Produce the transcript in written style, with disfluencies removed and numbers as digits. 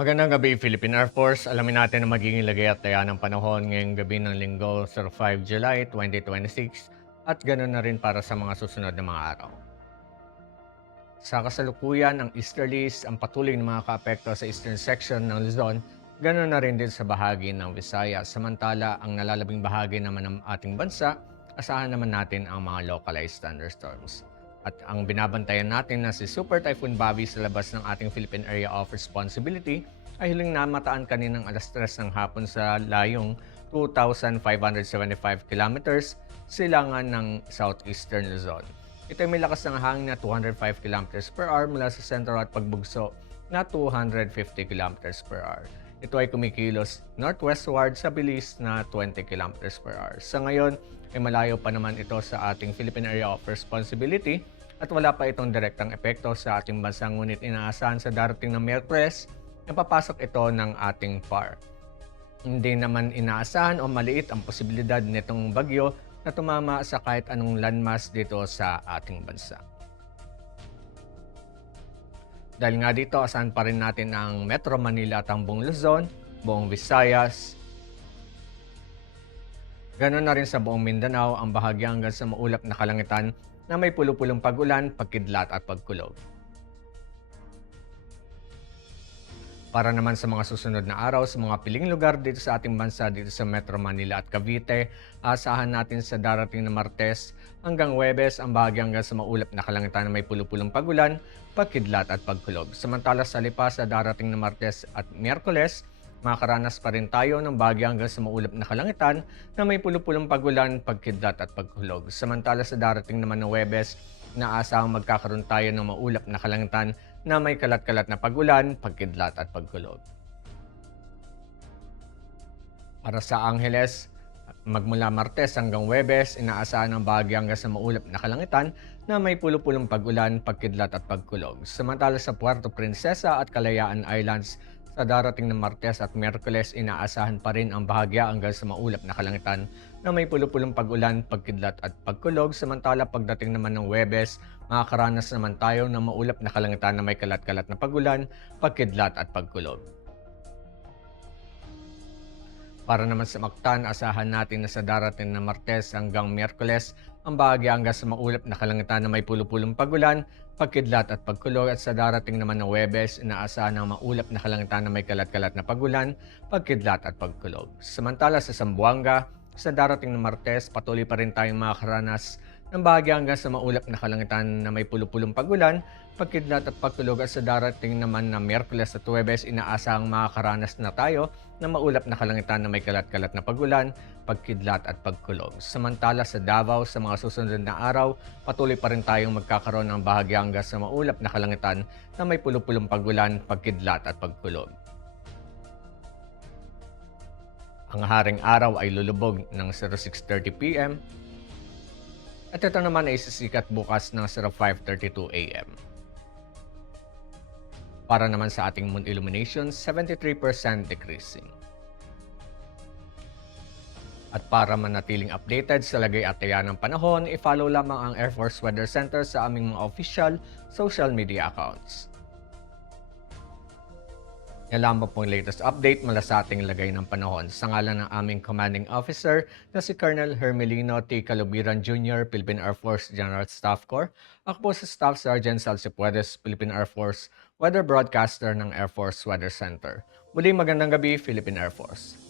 Magandang gabi, Philippine Air Force. Alamin natin ang magiging lagay at taya ng panahon ngayong gabi ng linggo sa 5 July 2026 at ganoon na rin para sa mga susunod na mga araw. Sa kasalukuyan, ang easterlies ang patuloy na makakaapekto sa eastern section ng Luzon, ganoon na rin din sa bahagi ng Visayas. Samantala, ang nalalabing bahagi naman ng ating bansa, asahan naman natin ang mga localized thunderstorms. At ang binabantayan natin na si Super Typhoon Bobby sa labas ng ating Philippine Area of Responsibility ay huling namataan kaninang alas 3 ng hapon sa layong 2,575 kilometers silangan ng southeastern Luzon. Ito ay may lakas ng hangin na 205 kilometers per hour mula sa sentro at pagbugso na 250 kilometers per hour. Ito ay kumikilos northwestward sa bilis na 20 kilometers per hour. Sa ngayon, ay malayo pa naman ito sa ating Philippine Area of Responsibility at wala pa itong direktang epekto sa ating bansa, ngunit inaasahan sa darating na Miyerkules na papasok ito ng ating PAR. Hindi naman inaasahan o maliit ang posibilidad nitong bagyo na tumama sa kahit anong landmass dito sa ating bansa. Dahil nga dito, asahan pa rin natin ang Metro Manila at ang buong Luzon, buong Visayas, ganoon na rin sa buong Mindanao, ang bahagi hanggang sa maulap na kalangitan na may pulo-pulong pag-ulan, pagkidlat at pagkulog. Para naman sa mga susunod na araw sa mga piling lugar dito sa ating bansa, dito sa Metro Manila at Cavite, asahan natin sa darating na Martes hanggang Huwebes ang bahagi hanggang sa maulap na kalangitan na may pulo-pulong pag-ulan, pagkidlat at pagkulog. Samantala sa lipas sa darating na Martes at Miyerkules, makakaranas pa rin tayo ng bahagi hanggang sa maulap na kalangitan na may pulo-pulong pag-ulan, pagkidlat at pagkulog. Samantala sa darating naman na Huwebes, inaasahang magkakaroon tayo ng maulap na kalangitan na may kalat-kalat na pag-ulan, pagkidlat at pagkulog. Para sa Angeles, magmula Martes hanggang Huwebes, inaasahan ng bahagi hanggang sa maulap na kalangitan na may pulo-pulong pag-ulan, pagkidlat at pagkulog. Samantala sa Puerto Princesa at Kalayaan Islands, sa darating na Martes at Miyerkules, inaasahan pa rin ang bahagya hanggang sa maulap na kalangitan na may pulo-pulong pag-ulan, pagkidlat at pagkulog. Samantala pagdating naman ng Huwebes, makakaranas naman tayo ng maulap na kalangitan na may kalat-kalat na pag-ulan, pagkidlat at pagkulog. Para naman sa Mactan, asahan natin na sa darating na Martes hanggang Miyerkules, ang bahagi hanggang sa maulap na kalangitan na may pulo-pulong pag-ulan, pagkidlat at pagkulog. At sa darating naman na Huwebes, inaasahan ng maulap na kalangitan na may kalat-kalat na pag-ulan, pagkidlat at pagkulog. Samantala sa Zamboanga, sa darating na Martes, patuloy pa rin tayong makakaranas ng bahagi hanggang sa maulap na kalangitan na may pulo-pulong pag-ulan, pagkidlat at pagkulog. At sa darating naman na Miyerkules at Huwebes, inaasahang makakaranas na tayo ng maulap na kalangitan na may kalat-kalat na pag-ulan, pagkidlat at pagkulog. Samantala sa Davao, sa mga susunod na araw, patuloy pa rin tayong magkakaroon ng bahagi hanggang sa maulap na kalangitan na may pulo-pulong pag-ulan, pagkidlat at pagkulog. Ang haring araw ay lulubog ng 06:30 p.m. at ito naman ay sisikat bukas ng 05:32 a.m. Para naman sa ating moon illumination, 73% decreasing. At para manatiling updated sa lagay at taya ng panahon, i-follow lamang ang Air Force Weather Center sa aming mga official social media accounts. Yan lamang pong latest update mula sa ating lagay ng panahon. Sa ngalan ng aming commanding officer na si Colonel Hermelino T. Calubiran Jr., Philippine Air Force General Staff Corps, ako po si Staff Sergeant Salcipuedes, Philippine Air Force Weather Broadcaster ng Air Force Weather Center. Muli magandang gabi, Philippine Air Force.